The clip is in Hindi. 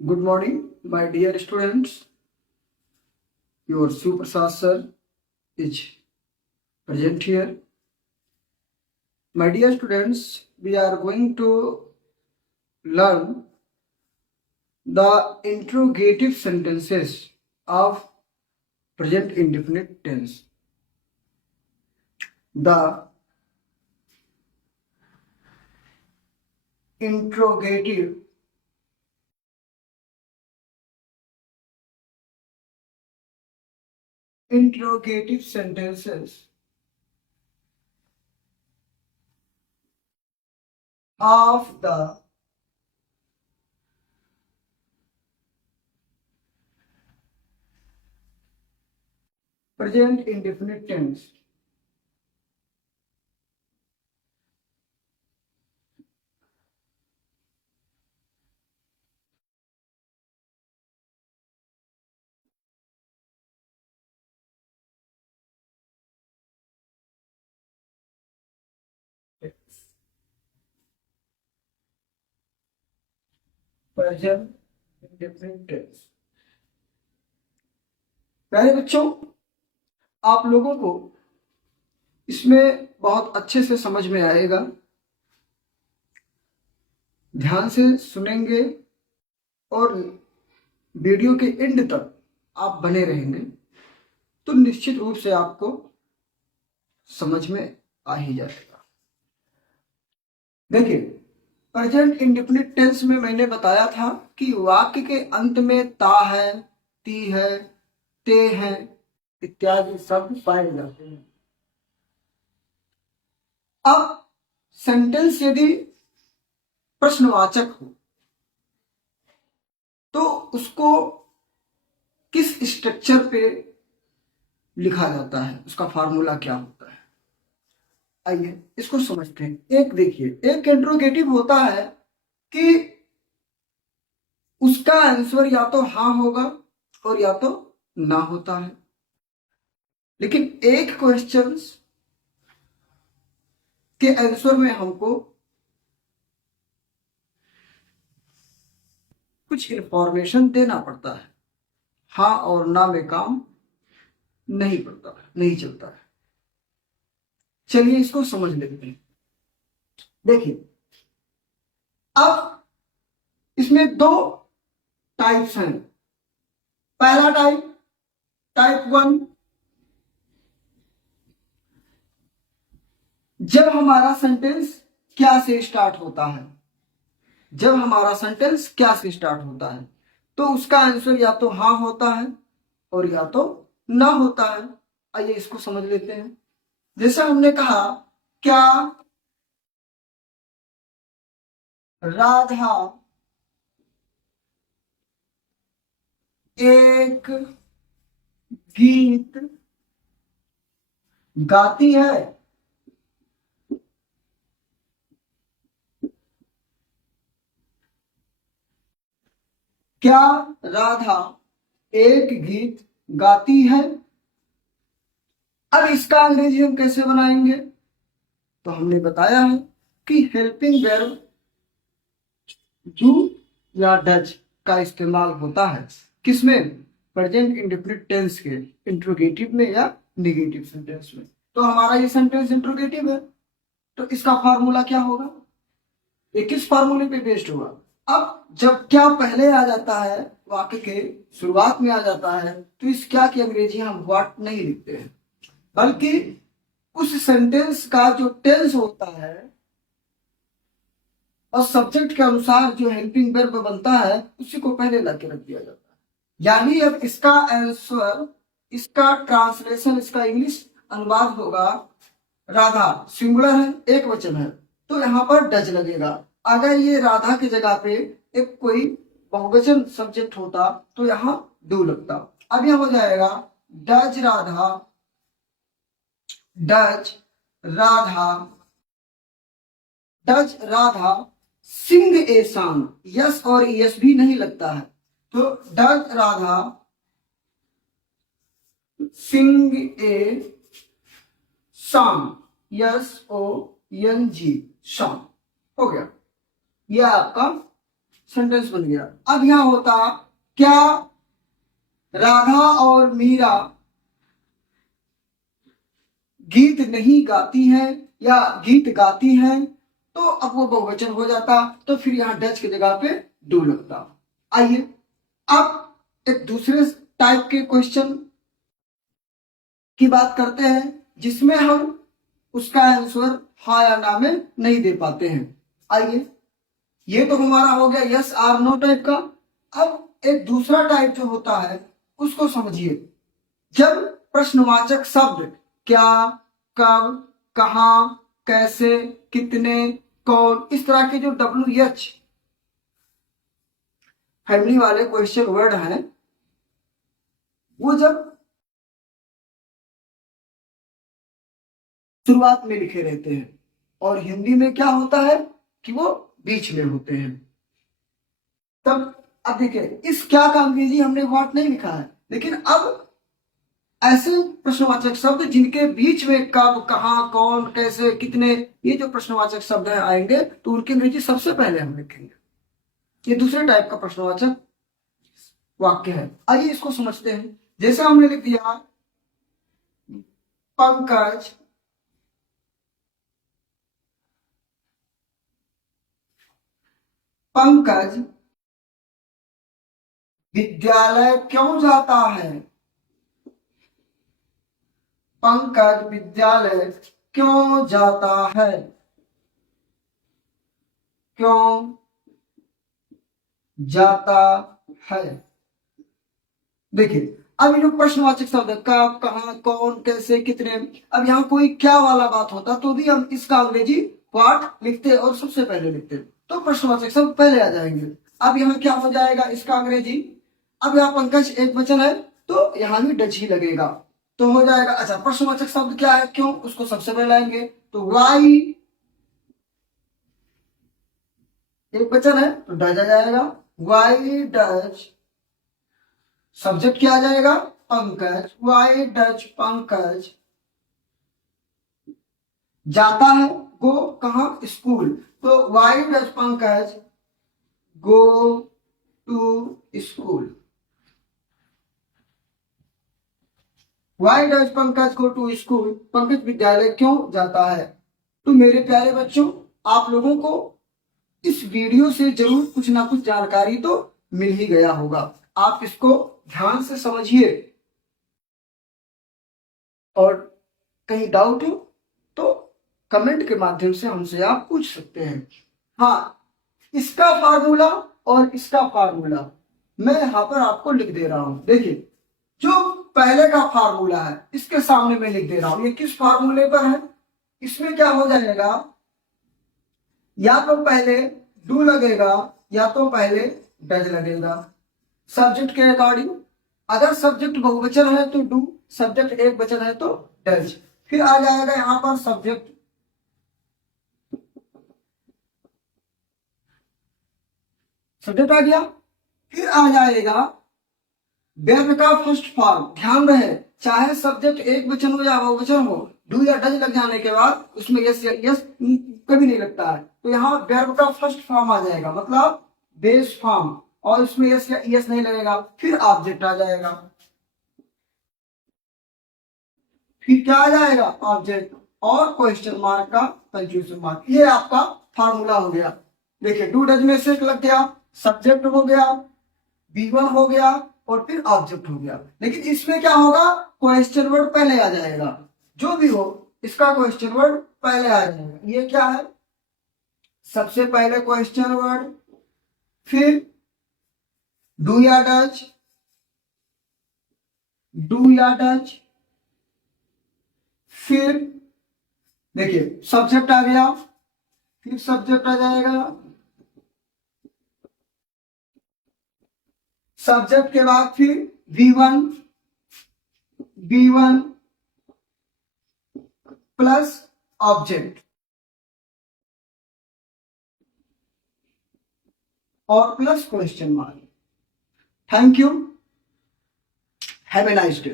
Good morning, my dear students. Your Super sir is present here. My dear students, we are going to learn the interrogative sentences of present indefinite tense. The interrogative sentences of the present indefinite tense. Present indefinite tense. प्यारे बच्चों, आप लोगों को इसमें बहुत अच्छे से समझ में आएगा। ध्यान से सुनेंगे और वीडियो के एंड तक आप बने रहेंगे तो निश्चित रूप से आपको समझ में आ ही जाएगा। देखिए, प्रेजेंट इंडेफिनिट टेंस में मैंने बताया था कि वाक्य के अंत में ता है, ती है, ते है इत्यादि शब्द पाए जाते हैं। अब सेंटेंस यदि प्रश्नवाचक हो तो उसको किस स्ट्रक्चर पे लिखा जाता है, उसका फार्मूला क्या होता है, आइए इसको समझते हैं। एक देखिए, एक इंट्रोगेटिव होता है कि उसका आंसर या तो हाँ होगा और या तो ना होता है। लेकिन एक क्वेश्चंस के आंसर में हमको कुछ इंफॉर्मेशन देना पड़ता है। हाँ और ना में काम नहीं पड़ता, नहीं चलता है। चलिए इसको समझ लेते हैं। देखिए, अब इसमें दो टाइप्स हैं। पहला टाइप 1, जब हमारा सेंटेंस क्या से स्टार्ट होता है, जब हमारा सेंटेंस क्या से स्टार्ट होता है तो उसका आंसर या तो हाँ होता है और या तो ना होता है। आइए इसको समझ लेते हैं। जैसे हमने कहा, क्या राधा एक गीत गाती है? क्या राधा एक गीत गाती है? अब इसका अंग्रेजी हम कैसे बनाएंगे? तो हमने बताया है कि हेल्पिंग वर्ब डू या डज का इस्तेमाल होता है किसमें? प्रेजेंट इंडेफिनिट टेंस के इंट्रोगेटिव में या नेगेटिव सेंटेंस में। तो हमारा ये सेंटेंस इंट्रोगेटिव है तो इसका फार्मूला क्या होगा? ये किस फार्मूले पे बेस्ड होगा? अब जब क्या पहले आ जाता है, वाक्य के शुरुआत में आ जाता है, तो इस क्या की अंग्रेजी हम व्हाट नहीं लिखते हैं, बल्कि उस सेंटेंस का जो टेंस होता है और सब्जेक्ट के अनुसार जो हेल्पिंग वर्ब बनता है उसी को पहले ला के रख दिया जाता है। यानी अब इसका आंसर, इसका ट्रांसलेशन, इसका इंग्लिश अनुवाद होगा, राधा सिंगुलर है, एक वचन है, तो यहाँ पर डज लगेगा। अगर ये राधा की जगह पे एक कोई बहुवचन सब्जेक्ट होता तो यहाँ डू लगता। अब यह हो जाएगा does Radha, does Radha, does Radha sing a song. S और यस भी नहीं लगता है, तो does Radha sing a song, S O N G, song हो गया। यह आपका सेंटेंस बन गया। अब यहां होता क्या राधा और मीरा गीत नहीं गाती हैं या गीत गाती हैं, तो अब वो बहुवचन हो जाता, तो फिर यहां डच की जगह पे डू लगता। आइए अब एक दूसरे टाइप के क्वेश्चन की बात करते हैं जिसमें हम उसका आंसर हाँ या ना में नहीं दे पाते हैं। आइए, ये तो हमारा हो गया यस आर नो टाइप का। अब एक दूसरा टाइप जो होता है उसको समझिए। जब प्रश्नवाचक शब्द क्या, कब, कहां, कैसे, कितने, कौन, इस तरह के जो WH फैमिली वाले क्वेश्चन वर्ड हैं, वो जब शुरुआत में लिखे रहते हैं और हिंदी में क्या होता है कि वो बीच में होते हैं। तब अब देखिए, इस क्या का अंग्रेजी हमने व्हाट नहीं लिखा है, लेकिन अब ऐसे प्रश्नवाचक शब्द जिनके बीच में कब, कहां, कौन, कैसे, कितने, ये जो प्रश्नवाचक शब्द है आएंगे, तो उनकी अंग्रेजी सबसे पहले हम लिखेंगे। ये दूसरे टाइप का प्रश्नवाचक वाक्य है। आइए इसको समझते हैं। जैसे हमने लिख दिया पंकज पंकज विद्यालय क्यों जाता है। पंकज विद्यालय क्यों जाता है, क्यों जाता है। देखिए, अब ये जो प्रश्नवाचक शब्द है कब, कहां, कौन, कैसे, कितने, अब यहाँ कोई क्या वाला बात होता तो भी हम इसका अंग्रेजी व्हाट लिखते और सबसे पहले लिखते, तो प्रश्नवाचक शब्द पहले आ जाएंगे। अब यहाँ क्या हो जाएगा इसका अंग्रेजी, अब यहाँ पंकज एक वचन है तो यहाँ भी डच ही लगेगा, तो हो जाएगा। अच्छा, प्रश्नवाचक शब्द क्या है क्यों, उसको सबसे पहले लाएंगे, तो वाई एक वचन है तो डच आ जाएगा, वाई डच। सब्जेक्ट क्या आ जाएगा पंकज, वाई डच पंकज जाता है, गो कहां, स्कूल, तो why does Pankaj go to school, why does Pankaj go to school, Pankaj विद्यालय क्यों जाता है। तो मेरे प्यारे बच्चों, आप लोगों को इस वीडियो से जरूर कुछ ना कुछ जानकारी तो मिल ही गया होगा। आप इसको ध्यान से समझिए और कहीं डाउट हो तो कमेंट के माध्यम से हमसे आप पूछ सकते हैं। हाँ, इसका फार्मूला और इसका फार्मूला मैं यहां पर आपको लिख दे रहा हूं। देखिए, जो पहले का फार्मूला है इसके सामने मैं लिख दे रहा हूं, ये किस फार्मूले पर है। इसमें क्या हो जाएगा, या तो पहले डू लगेगा या तो पहले डज लगेगा सब्जेक्ट के अकॉर्डिंग। अगर सब्जेक्ट बहुवचन है तो डू, सब्जेक्ट एक वचन है तो डज। फिर आ जाएगा यहां पर सब्जेक्ट, सब्जेक्ट आ गया। फिर आ जाएगा वर्ब का फर्स्ट फॉर्म। ध्यान रहे, चाहे सब्जेक्ट एक वचन हो या बहुवचन हो, डू या डज लग जाने के बाद उसमें यस या यस कभी नहीं लगता है, तो यहाँ वर्ब का फर्स्ट फॉर्म आ जाएगा, मतलब बेस फॉर्म, और इसमें यस या यस नहीं लगेगा। फिर ऑब्जेक्ट आ जाएगा, फिर क्या आ जाएगा ऑब्जेक्ट और क्वेश्चन मार्क का पंक्चुएशन मार्क। ये आपका फार्मूला हो गया। देखिए, डू डज में से एक लग गया, सब्जेक्ट हो गया, B1 हो गया और फिर ऑब्जेक्ट हो गया। लेकिन इसमें क्या होगा, क्वेश्चन वर्ड पहले आ जाएगा, जो भी हो इसका क्वेश्चन वर्ड पहले आ जाएगा। ये क्या है, सबसे पहले क्वेश्चन वर्ड, फिर डू या डज, डू या डज, फिर देखिए सब्जेक्ट आ गया, फिर सब्जेक्ट आ जाएगा, सब्जेक्ट के बाद फिर V1 प्लस ऑब्जेक्ट और plus question mark. Thank you, have a nice day.